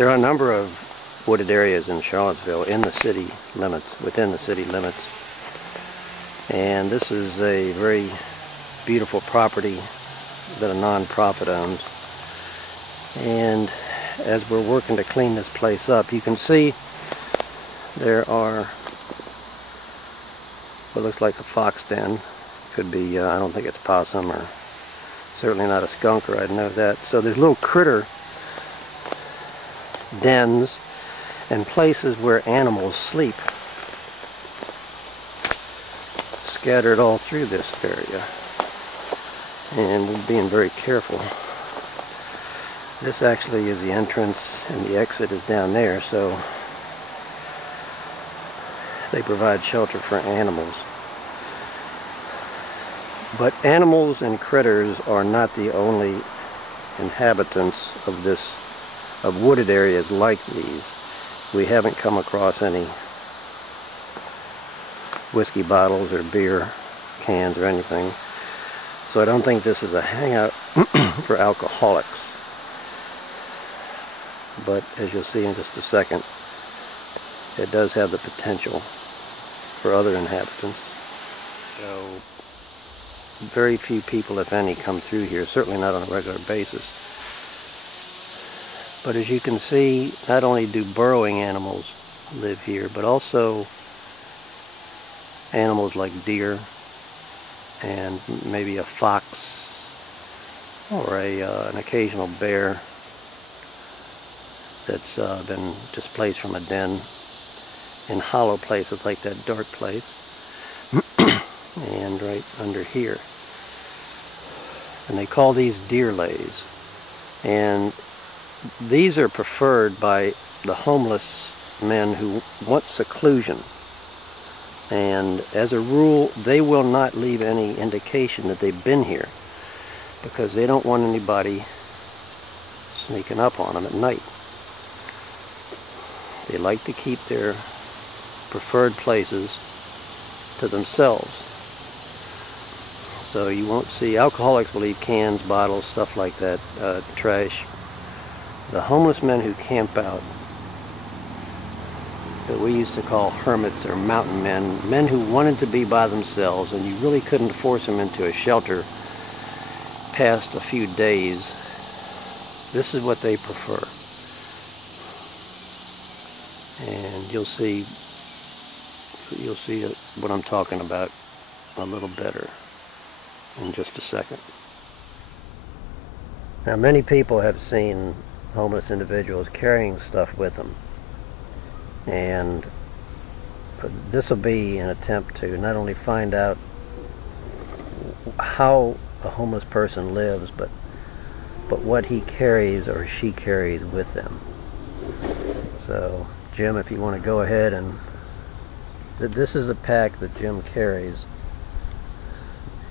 There are a number of wooded areas in Charlottesville in the city limits, within the city limits. And this is a very beautiful property that a nonprofit owns. And as we're working to clean this place up, you can see there are what looks like a fox den. Could be, I don't think it's possum, or certainly not a skunk, or I'd know that. So there's little critter dens and places where animals sleep scattered all through this area, and we're being very careful. This actually is the entrance, and the exit is down there, so they provide shelter for animals. But animals and critters are not the only inhabitants of wooded areas like these. We haven't come across any whiskey bottles or beer cans or anything. So I don't think this is a hangout for alcoholics. But as you'll see in just a second, it does have the potential for other inhabitants. So very few people, if any, come through here, certainly not on a regular basis. But as you can see, not only do burrowing animals live here, but also animals like deer and maybe a fox or an occasional bear that's been displaced from a den in hollow places like that dark place and right under here. And they call these deer lays. And these are preferred by the homeless men who want seclusion. And as a rule, they will not leave any indication that they've been here because they don't want anybody sneaking up on them at night. They like to keep their preferred places to themselves. So you won't see, alcoholics will leave cans, bottles, stuff like that, trash. The homeless men who camp out, that we used to call hermits or mountain men, men who wanted to be by themselves and you really couldn't force them into a shelter past a few days, this is what they prefer. And you'll see what I'm talking about a little better in just a second. Now, many people have seen homeless individuals carrying stuff with them, and this will be an attempt to not only find out how a homeless person lives, but what he carries or she carries with them. So Jim, if you want to go ahead, and this is a pack that Jim carries,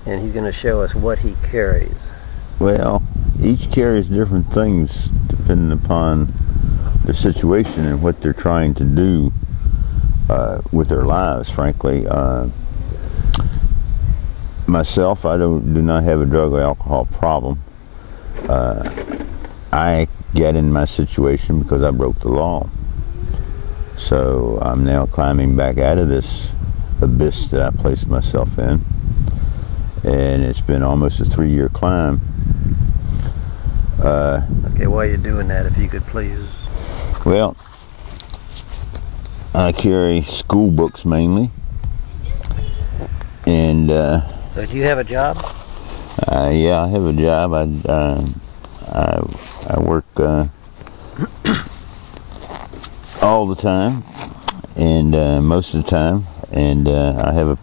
and he's going to show us what he carries. Well, each carries different things depending upon the situation and what they're trying to do with their lives, frankly. Myself, I do not have a drug or alcohol problem. I get in my situation because I broke the law. So I'm now climbing back out of this abyss that I placed myself in. And it's been almost a 3-year climb. Okay, while you're doing that, if you could please. Well, I carry school books mainly. And so do you have a job? yeah, I have a job. I work all the time, and most of the time, and I have a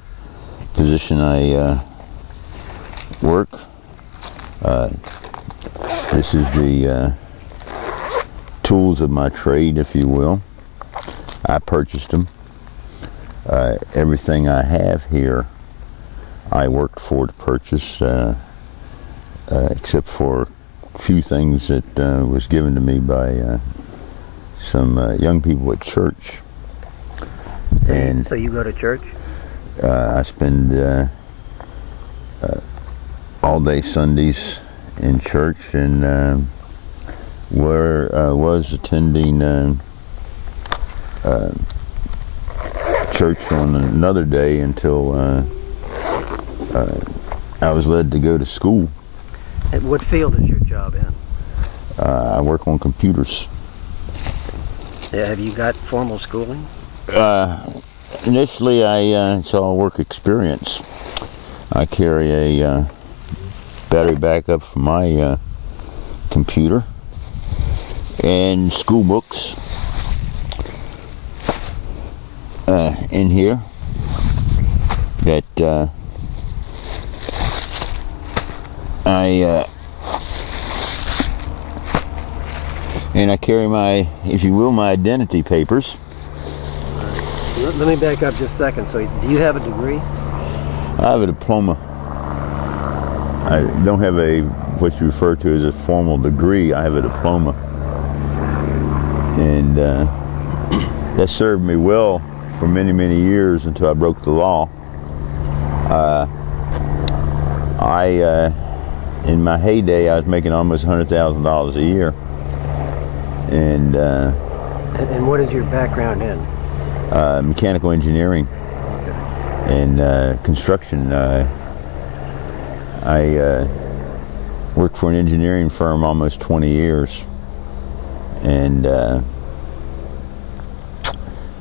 position I work. This is the tools of my trade, if you will. I purchased them. Everything I have here I worked for to purchase, except for a few things that was given to me by some young people at church. So you go to church? I spend all day Sundays in church, and was attending church on another day until I was led to go to school. And what field is your job in? I work on computers. Yeah, have you got formal schooling? Initially, I saw work experience. I carry a battery backup for my computer and school books in here that and I carry my, if you will, my identity papers. Let me back up just a second. So, do you have a degree? I have a diploma. I don't have what you refer to as a formal degree. I have a diploma. And that served me well for many, many years until I broke the law. In my heyday, I was making almost $100,000 a year. And what is your background in? Mechanical engineering. Okay. And construction. I worked for an engineering firm almost 20 years. And,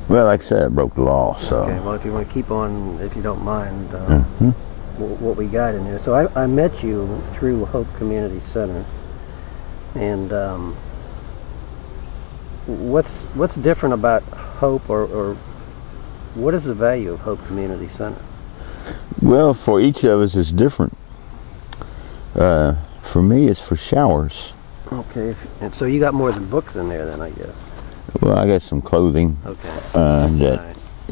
well, like I said, I broke the law, so. Okay, well, if you want to keep on, if you don't mind, what we got in here. So I met you through Hope Community Center. And what's different about Hope, or what is the value of Hope Community Center? Well, for each of us it's different. For me, it's for showers. Okay, and so you got more than books in there then, I guess. Well, I got some clothing. Okay.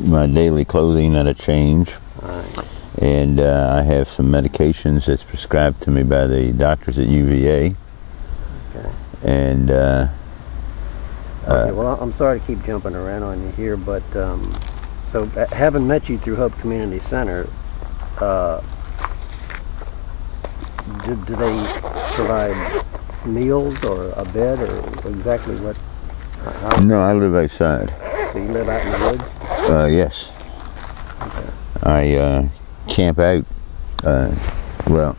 My daily clothing that I change. All right. And I have some medications that's prescribed to me by the doctors at UVA. Okay. And okay, well, I'm sorry to keep jumping around on you here, but so having met you through Hope Community Center, do they provide meals or a bed, or exactly what? No, I live outside. So you live out in the woods? Yes. Okay. I camp out. Well,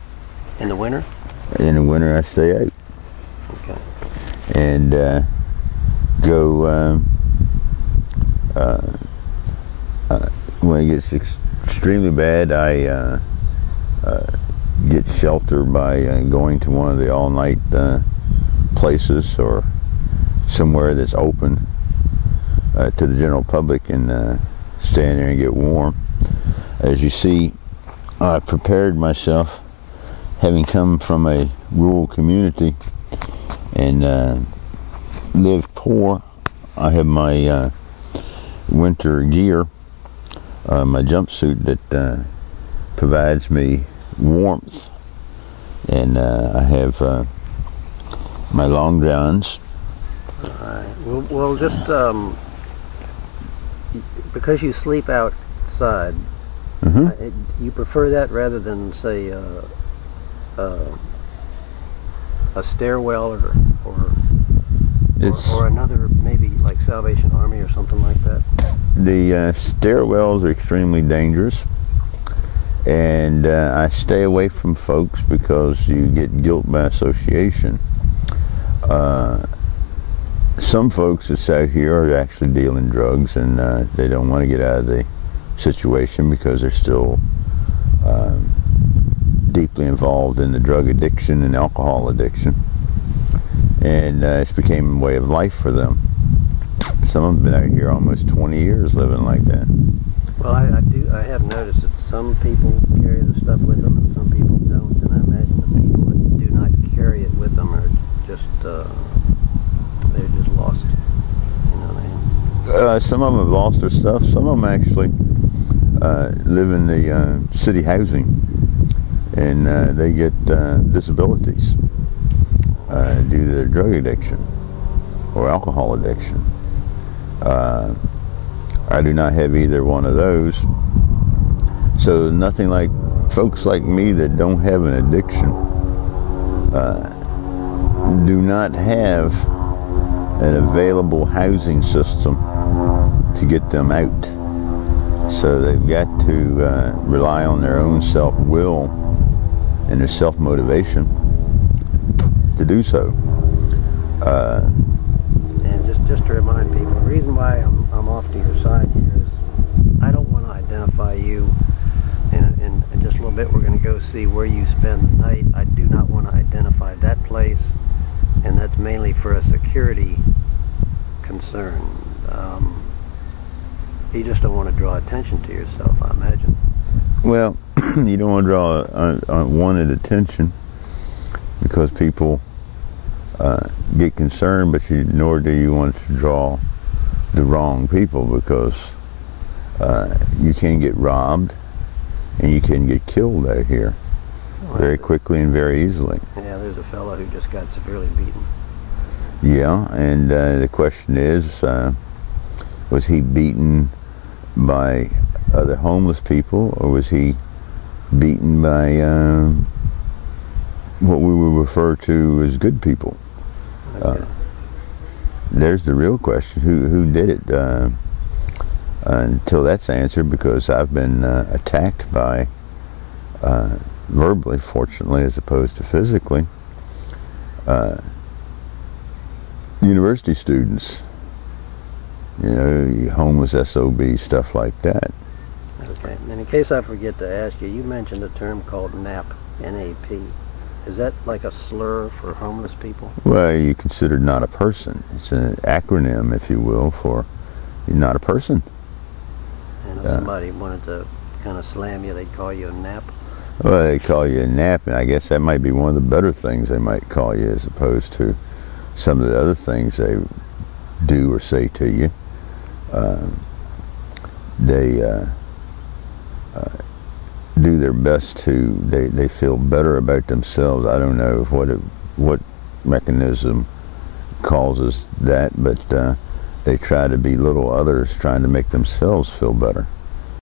in the winter? In the winter, I stay out. Okay. And go when it gets extremely bad, I get shelter by going to one of the all-night places, or somewhere that's open to the general public, and stay in there and get warm. As you see, I prepared myself, having come from a rural community and lived poor. I have my winter gear, my jumpsuit that provides me warmth, and I have my long johns. All right. Well, just because you sleep outside, you prefer that rather than, say, a stairwell or another, maybe like Salvation Army or something like that? The stairwells are extremely dangerous, and I stay away from folks because you get guilt by association. Some folks that's out here are actually dealing drugs, and they don't want to get out of the situation because they're still deeply involved in the drug addiction and alcohol addiction, and it's became a way of life for them. Some of them have been out here almost 20 years living like that. Well, I have noticed that some people carry the stuff with them and some people don't, and I imagine the people that do not carry it with them are just they're just lost. You know what I mean? Some of them have lost their stuff. Some of them actually live in the city housing, and they get disabilities due to their drug addiction or alcohol addiction. I do not have either one of those, so nothing like folks like me that don't have an addiction do not have an available housing system to get them out. So they've got to rely on their own self-will and their self-motivation to do so. And just to remind people, the reason why I'm off to your side here is I don't want to identify you. And in just a little bit we're going to go see where you spend the night. I do not want to identify that place, and that's mainly for a security concern. You just don't want to draw attention to yourself, I imagine. Well, you don't want to draw unwanted attention because people get concerned, but nor do you want to draw the wrong people, because you can get robbed and you can get killed out here very quickly and very easily. Yeah, there's a fellow who just got severely beaten. Yeah, and the question is, was he beaten by other homeless people, or was he beaten by what we would refer to as good people? Okay. There's the real question: who did it? Until that's answered, because I've been attacked by verbally, fortunately, as opposed to physically, university students. You know, homeless SOB, stuff like that. Okay, and in case I forget to ask you, you mentioned a term called NAP, N-A-P. Is that like a slur for homeless people? Well, you're considered not a person. It's an acronym, if you will, for you're not a person. And if somebody wanted to kind of slam you, they'd call you a nap? Well, they call you a nap, and I guess that might be one of the better things they might call you, as opposed to some of the other things they do or say to you. They do their best to, they feel better about themselves. I don't know what mechanism causes that, but they try to belittle others, trying to make themselves feel better.